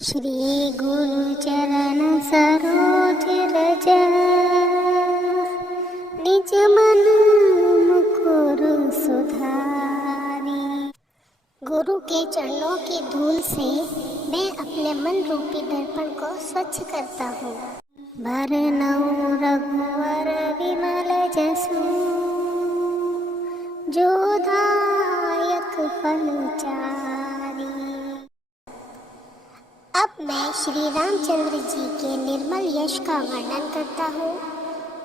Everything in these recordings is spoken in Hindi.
श्री गुरु चरण सरोज रज, निज मन मुकुर सुधारी। गुरु के चरणों की धूल से मैं अपने मन रूपी दर्पण को स्वच्छ करता हूँ। भरनऊ रघुवर विमल जसु, जो दायक फल चारी। अब मैं श्री रामचंद्र जी के निर्मल यश का वर्णन करता हूँ,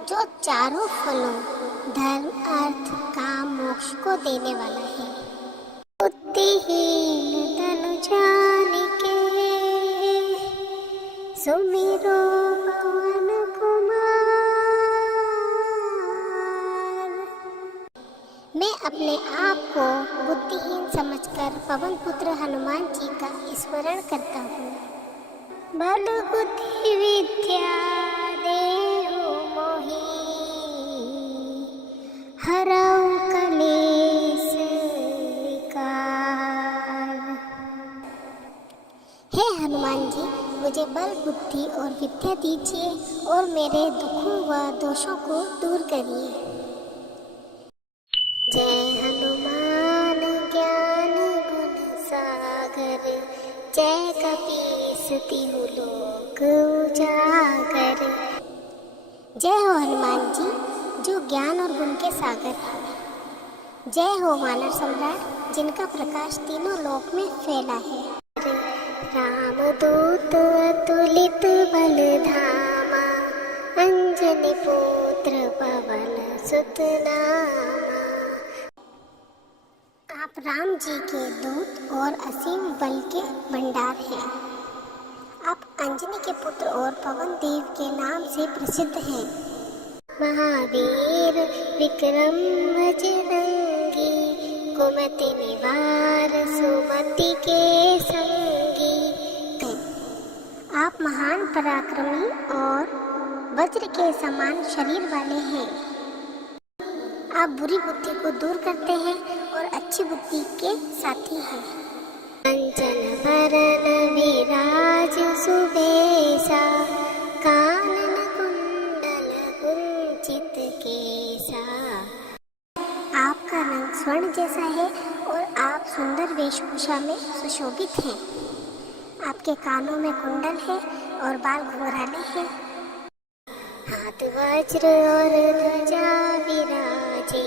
जो चारों फलों धर्म अर्थ काम मोक्ष को देने वाला है। बुद्धिहीन तनु जानिके, सुमिरो पवन कुमार। मैं अपने आप को बुद्धिहीन समझकर पवन पुत्र हनुमान जी का स्मरण करता हूँ। बल बुद्धि विद्या देहु मोहि, हरऊ कलेश विकार। हे हनुमान जी, मुझे बल बुद्धि और विद्या दीजिए और मेरे दुखों व दोषों को दूर करिए। जय हनुमान ज्ञान गुण सागर, जय कपीस तिहु लोक उजागर। जय हो हनुमान जी, जो ज्ञान और गुण के सागर हैं। जय हो वानर सम्राट, जिनका प्रकाश तीनों लोक में फैला है। रामदूत अतुलित बल धामा, अंजनी पुत्र पवन सुत नामा। आप राम जी के दूत और असीम बल के भंडार हैं। आप अंजनी के पुत्र और पवन देव के नाम से प्रसिद्ध हैं। महावीर विक्रम बजरंगी, कुमति निवार सुमति के संगी। आप महान पराक्रमी और वज्र के समान शरीर वाले हैं। आप बुरी बुद्धि को दूर करते हैं और अच्छी बुद्धि के साथी हैं। कंचन वरन विराज सुबेसा, कानन कुंडल कुंचित केसा। आपका रंग स्वर्ण जैसा है और आप सुंदर वेशभूषा में सुशोभित हैं। आपके कानों में कुंडल है और बाल घुंघराले हैं। हाथ वज्र और ध्वजा विराजे,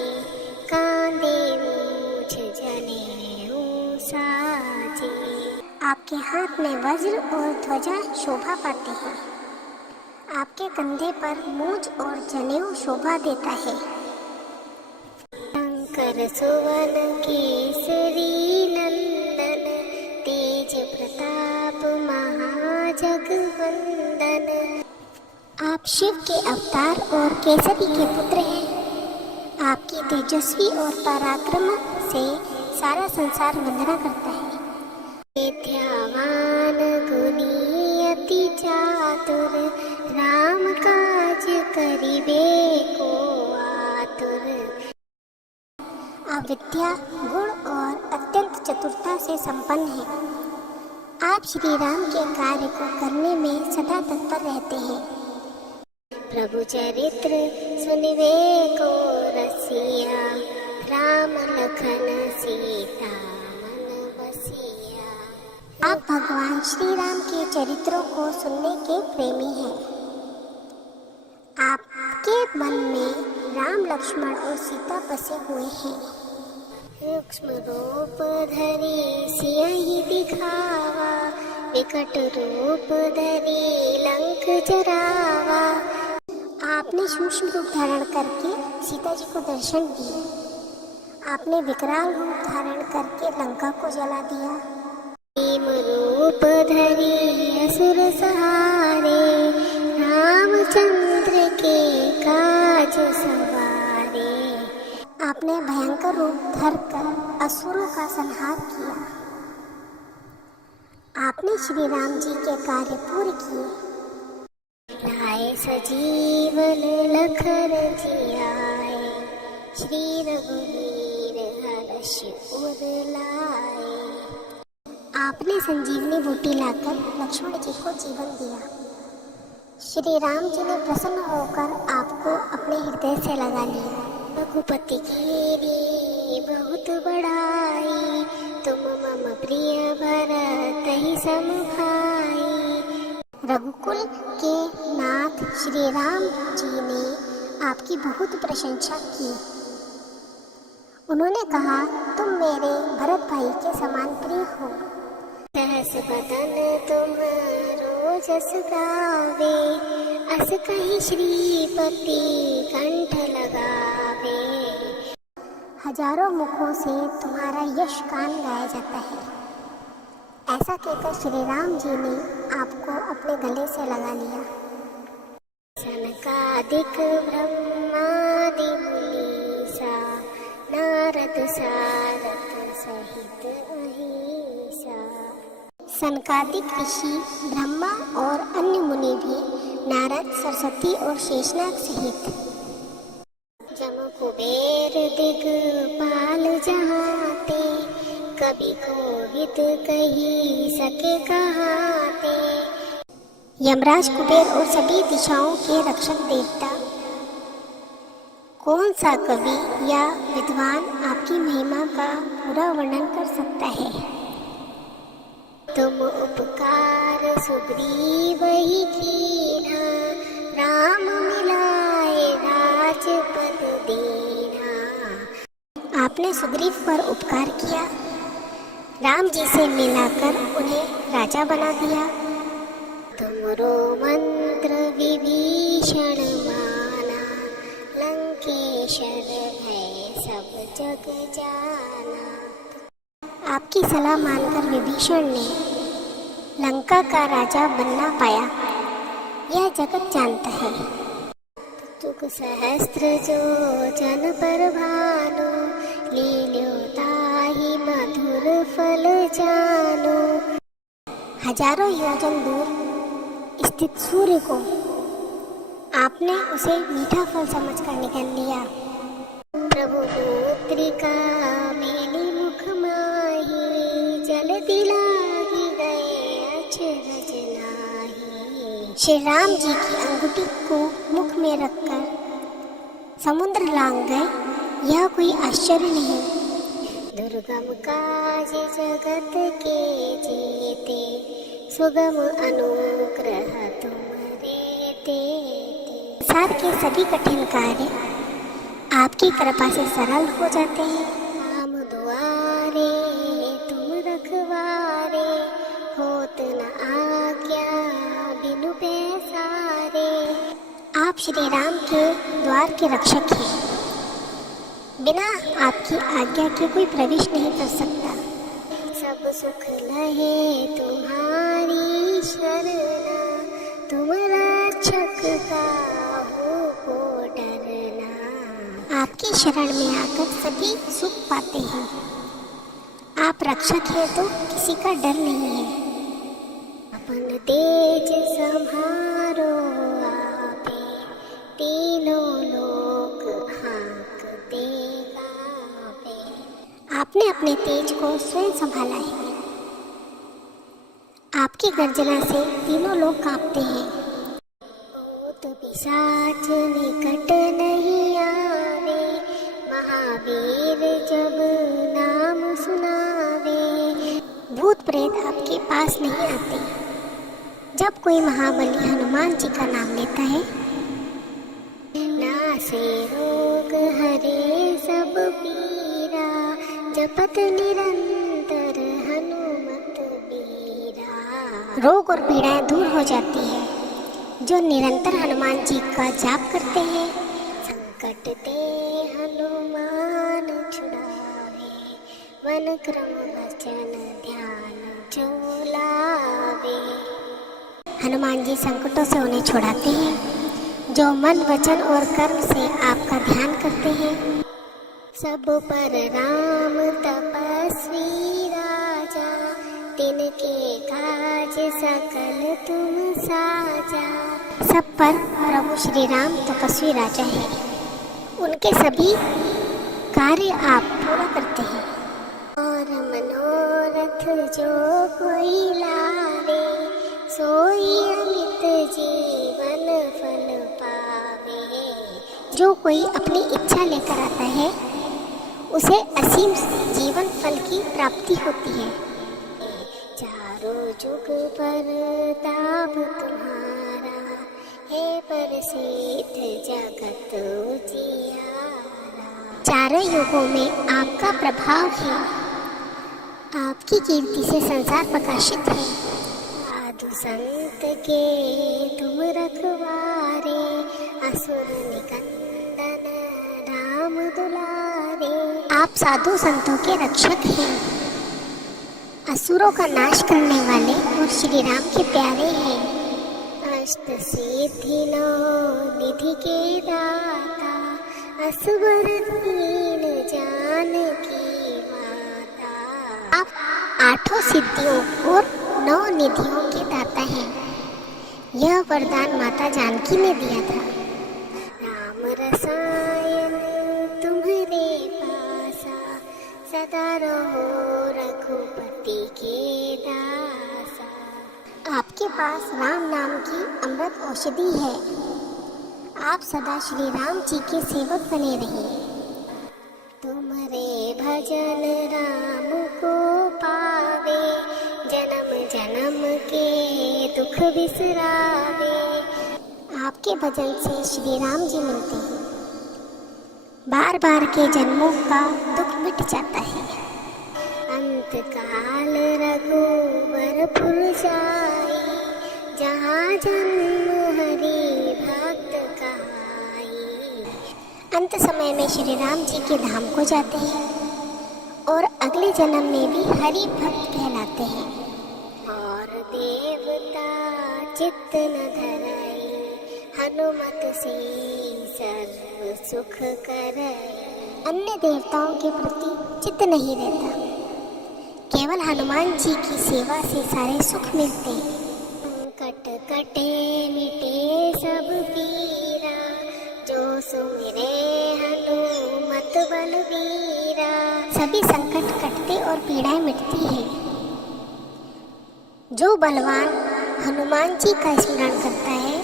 कांधे मूछ जनेऊ साजे। आपके हाथ में वज्र और ध्वजा शोभा पाते हैं। आपके कंधे पर मूछ और जनेऊ शोभा देता है। शंकर सुवन केसरी नंदन, तेज प्रताप महाजगवंदन। आप शिव के अवतार और केसरी के पुत्र हैं। आपकी तेजस्वी और पराक्रम से सारा संसार वंदना करता है। विद्यावान गुणी अति चातुर, राम काज करिबे को आतुर। आप विद्या गुण और अत्यंत चतुरता से संपन्न हैं। आप श्री राम के कार्य को करने में सदा तत्पर रहते हैं। प्रभु चरित्र सुनिबे को रसिया, राम लखन सीता मन बसिया। आप भगवान श्री राम के चरित्रों को सुनने के प्रेमी हैं। आपके मन में राम लक्ष्मण और सीता बसे हुए हैं। सूक्ष्म रूप धरि सियहि दिखावा, विकट रूप धरि लंक जरावा। आपने सूक्ष्म रूप धारण करके सीता जी को दर्शन दिए। आपने विकराल रूप धारण करके लंका को जला दिया। भीम रूप धरि असुर सहारे, रामचंद्र के काज सवारे। आपने भयंकर रूप धरकर असुरों का संहार किया। आपने श्री राम जी के कार्य पूरे किए। लाए सजीवन लखन जियाए, श्री रघुवीर हर्ष उर लाए। आपने संजीवनी बूटी लाकर लक्ष्मण जी को जीवन दिया। श्री राम जी ने प्रसन्न होकर आपको अपने हृदय से लगा लिया। रघुपति कीनी बहुत बड़ाई, तुम मम प्रिय भरत ही सम भाई। रघुकुल के नाथ श्री राम जी ने आपकी बहुत प्रशंसा की। उन्होंने कहा, तुम मेरे भरत भाई के समान प्रिय हो। सहस बदन तुम्हारो जस गावे, अस कहि श्रीपति कंठ लगावे। हजारों मुखों से तुम्हारा यश गान गाया जाता है। ऐसा कहकर श्री राम जी ने आपको अपने गले से लगा लिया। सनकादिक ब्रह्मादि मुनीसा, नारद सारद सहित अहिसा। सनकादिक ऋषि, ब्रह्मा और अन्य मुनि भी नारद, सरस्वती और शेषनाग सहित जम कुबेर दिगपाल जहाते, कभी कोविद कही सके कहाते। यमराज, कुबेर और सभी दिशाओं के रक्षक देवता, कौन सा कवि या विद्वान आपकी महिमा का पूरा वर्णन कर सकता है। तुम उपकार सुग्रीव ही कीन्हा, राम मिलाए राजपद दीन्हा। आपने सुग्रीव पर उपकार किया, राम जी से मिलाकर उन्हें राजा बना दिया। तुमरो मंत्र विभीषण माना, लंकेश्वर है सब जग जाना। आपकी सलाह मानकर विभीषण ने लंका का राजा बनना पाया, यह जगत जानता है। तुक सहस्त्र जो जन पर भानो, लील्यो ताहि मधुर फल जानो। हजारों योजन दूर स्थित सूर्य को आपने उसे मीठा फल समझकर निकाल लिया। प्रभु पुत्रिका मेली मुख माही, जल दिलाही गए अचरज नाही। श्री राम जी की अंगूठी को मुख में रखकर समुद्र लांग गए, यह कोई आश्चर्य नहीं। दुर्गम काज जगत के जेते, सुगम अनुग्रह तुम्हारे देते। संसार के सभी कठिन कार्य आपकी कृपा से सरल हो जाते हैं। राम दुआरे तुम रखवारे, होत न आज्ञा बिनु पैसारे। आप श्री राम के द्वार के रक्षक हैं, बिना आपकी आज्ञा के कोई प्रवेश नहीं कर सकता। सब सुख लहे तुम्हारी शरणा, तुम रक्षक काहू को डरना। आपकी शरण में आकर सभी सुख पाते हैं। आप रक्षक हैं तो किसी का डर नहीं है। अपन तेज संहारो आपे, तीनों लोक हाँकते गावे। आपने अपने तेज को स्वयं संभाला है। आपकी गर्जना से तीनों लोग कांपते हैं। भूत पिशाच निकट नहीं आवे, महावीर जब नाम सुनावे। भूत प्रेत आपके पास नहीं आते। जब कोई महाबली हनुमान जी का नाम लेता है, नासे रोग हरे सब पीरा, जपत निरंतर हनुमत बीरा। रोग और पीड़ाएं दूर हो जाती है जो निरंतर हनुमान जी का जाप करते हैं। संकट ते हनुमान छुड़ावे, मन क्रम वचन ध्यान जो लावे। हनुमान जी संकटों से उन्हें छुड़ाते हैं जो मन वचन और कर्म से आपका ध्यान करते हैं। सब पर राम तपस्वी राजा, तिनके काज सकल तुम साजा। सब पर प्रभु श्री राम तपस्वी राजा है, उनके सभी कार्य आप पूरा करते हैं। और मनोरथ जो कोई लावे, सोई अमित जीवन फल पावे। जो कोई अपनी इच्छा लेकर आता है उसे असीम जीवन फल की प्राप्ति होती है। चारों जुग पर ताप तुम्हारा, हे प्रसिद्ध जगत उजियारा। चारों युगों में आपका प्रभाव है, आपकी कीर्ति से संसार प्रकाशित है। साधु संत के तुम रखवारे, असुर निकंदन राम दुलारे। आप साधु संतों के रक्षक हैं, असुरों का नाश करने वाले और श्री राम के प्यारे हैं। अष्ट सिद्धि नौ निधि के दाता, असवर दीन जानकी माता। आप आठों सिद्धियों और 9 निधियों के दाता हैं। यह वरदान माता जानकी ने दिया था। राम रसायन तुम्हारे पासा, सदा रहो रघुपति के दासा। आपके पास राम नाम की अमृत औषधि है। आप सदा श्री राम जी के सेवक बने रहिए। तुम्हारे भजन राम को पावे, जन्म जन्म के दुख बिसरावे। आपके भजन से श्री राम जी मिलते हैं, बार बार के जन्मों का दुख मिट जाता है। अंत काल रघुवरपुर जाई, जहाँ जन्म हरि भक्त कहाई। अंत समय में श्री राम जी के धाम को जाते हैं और अगले जन्म में भी हरि भक्त कहलाते हैं। और देवता चित्त न धराई, हनुमत से सर्व सुख करे। अन्य देवताओं के प्रति चित्त नहीं रहता, केवल हनुमान जी की सेवा से सारे सुख मिलते हैं। संकट कटे मिटे सब पीरा, जो सुमिरे हनुमत बलबीरा। सभी संकट कटते और पीड़ाएं मिटती हैं। जो बलवान हनुमान जी का स्मरण करता है,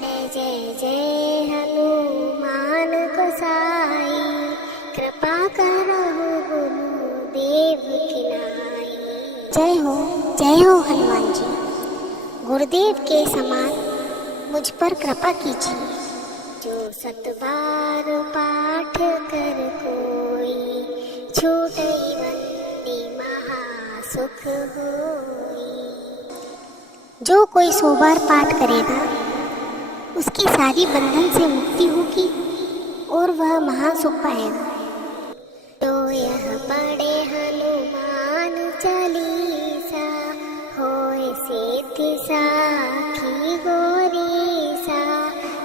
जय जय जय हनुमान गोसाई, कृपा करहु गुरुदेव की नाई। जय हो हनुमान जी, गुरुदेव के समान मुझ पर कृपा कीजिए। जो 7 बार पाठ कर कोई, छूटई बंदी महासुख होई। जो कोई 100 बार पाठ करेगा उसकी सारी बंधन से मुक्ति होगी और वह महासुख पाएगा। तो यह पढ़े हनुमान चालीसा, होए सिद्धि साखी गौरीसा।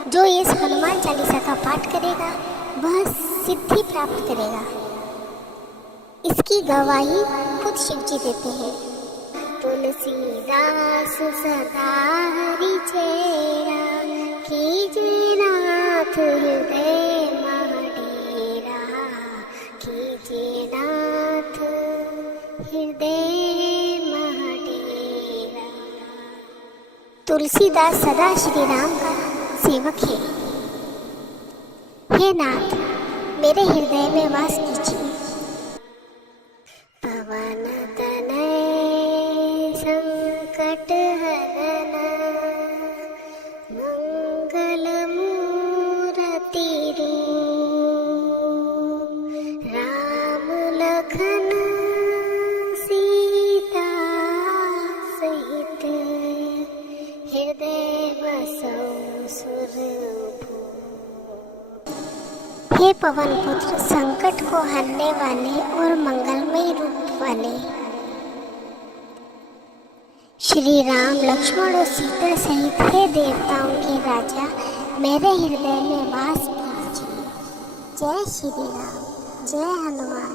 जो इस हनुमान चालीसा का पाठ करेगा वह सिद्धि प्राप्त करेगा। इसकी गवाही खुद शिव जी देते हैं। तुलसीदास सदा हरि चेरा, कीजे नाथ हृदय महडेरा। कीजे नाथ हृदय महडेरा। तुलसीदास सदा श्री राम का सेवक है। हे नाथ, मेरे हृदय में वास कीजिए। पवन तनय संकट हरन, मंगल मूर्ति रूप। राम लखन सीता सहित, हृदय बसौ सुरभूप। हे पवन पुत्र, संकट को हरने वाले और मंगलमय रूप वाले श्री राम, लक्ष्मण और सीता सहित हे देवताओं के राजा, मेरे हृदय में वास कीजिए। जय श्री राम, जय हनुमान।